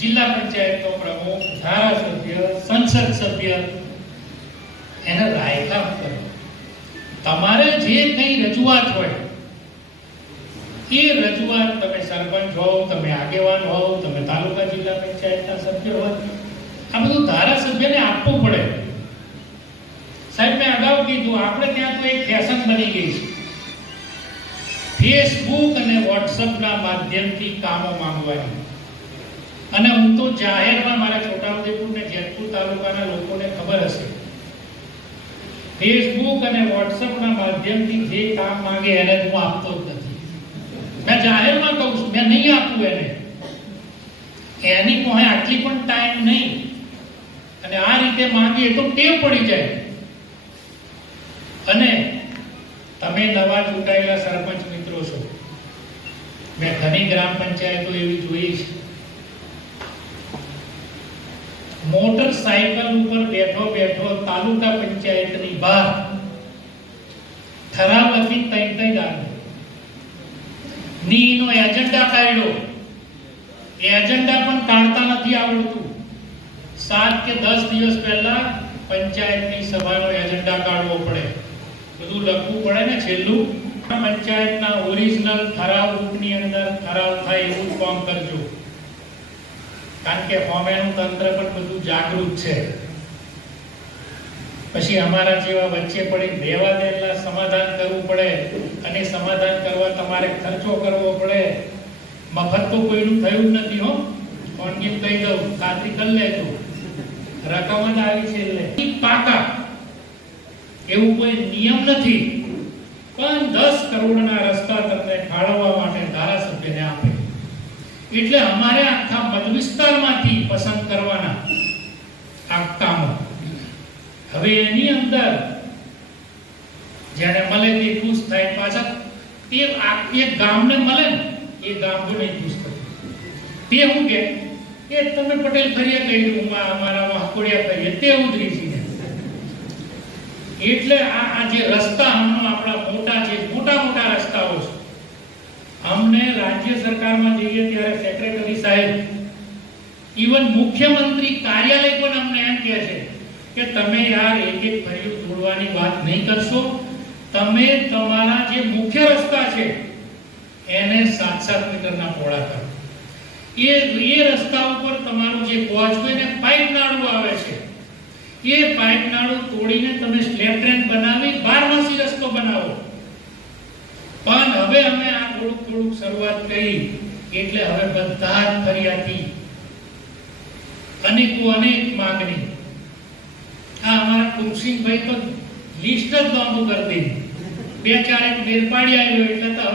જિલ્લા પંચાયતનો પ્રમુખ, ધારાસભ્ય, સંસદ સભ્ય એને લાયકાત કરો. તમારે જે કંઈ રજૂઆત હોય એ રજૂઆત, તમે સરપંચ હોવ, તમે આગેવાન હોવ, તમે તાલુકા જિલ્લા પંચાયતના સભ્ય હોવ, આ બધું ધારાસભ્યને આપવું પડે. સાહેબ, મેં અગાઉ કીધું, આપણે ત્યાં તો એક ફેશન બની ગઈ છે ફેસબુક અને વોટ્સઅપના માધ્યમથી કામો માંગવાની. અને હું તો જાહેરમાં મારા છોટાઉદેપુર ને જેતપુર તાલુકાના લોકોને ખબર હશે, ફેસબુક અને વોટ્સઅપના માધ્યમથી જે કામ માંગે એને હું આપતો જ નથી. મેં જાહેરમાં કહું છું, મેં નહીં આપવું એને. એની પાસે આટલી પણ ટાઈમ નહીં. અને આ રીતે માંગીએ તો ટેવ પડી જાય. અને તમે નવા ચૂંટાયેલા સરપંચ મિત્રો છો, મેં ઘણી ગ્રામ પંચાયતો એવી જોઈ છે, મોટરસાયકલ ઉપર બેઠો બેઠો તાલુકા પંચાયતની બહાર ઠરાવ લખી તઈ નીનો એજન્ડા કાઢ્યો. એજન્ડા પણ કાઢતા નથી આવડતું. 7 કે 10 દિવસ પહેલા પંચાયતની સભાનો એજન્ડા કાઢવો પડે, બધું લખવું પડે ને. છેલ્લું પંચાયતના ઓરિજિનલ ઠરાવ બુકની અંદર ઠરાવ થાય એવું કામ કરજો, કારણ કે હોમેનું તંત્ર પણ બધું જાગૃત છે. પછી અમારા જેવા વચ્ચે પડી દેવા દેલા સમાધાન કરવું પડે, અને સમાધાન કરવા તમારે ખર્ચો કરવો પડે. મફત તો કોઈનું થયું જ નથી હો. કોણ કેમ કહી દઉં, ખાતરી કરી લેજો, રકમ જ આવી છે. એટલે પાકા એવું કોઈ નિયમ નથી, પણ 10 કરોડના રસ્તા તમને ફાળવવા માટે ધારાસભ્યને આપે. એટલે અમારે આખા મત વિસ્તારમાંથી પસંદ કરવાના આ કામો. હવે એની અંદર જેને મળે તે ખુશ થાય. પાછા તે એક ગામને મળે ને, એ ગામ જો નહીં ખુશ થતું. તે હું કે તમે પટેલ ફરિયા કહ્યું, અમારા વાહકોડિયા ફરિયા, તે ઉધરી છે. એટલે આ જે રસ્તા આપણા મોટા છે, મોટા રસ્તાઓ છે. અમને રાજ્ય સરકારમાં જઈએ ત્યારે સેક્રેટરી સાહેબ, ઇવન મુખ્યમંત્રી કાર્યાલય પણ અમને એમ કહે છે કે તમે યાર એક ફરિયું જોડવાની વાત નહીં કરશો, તમે તમારા જે મુખ્ય રસ્તા છે એને 7-7 મીટરના પહોળા કરો. એ રસ્તા ઉપર તમારું જે પહોંચ હોય ને પાઇપ નાળું આવે છે, એ પાઇપ નાળું તોડીને તમે સ્લેબ ટ્રેન બનાવી 12માસી રસ્તો બનાવો. પણ હવે અમે આ થોડુંક શરૂઆત કરી, એટલે હવે બધા જ ફરિયાદી અનેક માંગણી. આ અમારા કુલસિંહભાઈ તો લિસ્ટ જ લાંબુ કરી દીધું, 2-4 મેર પાડી આવ્યો. એટલે તો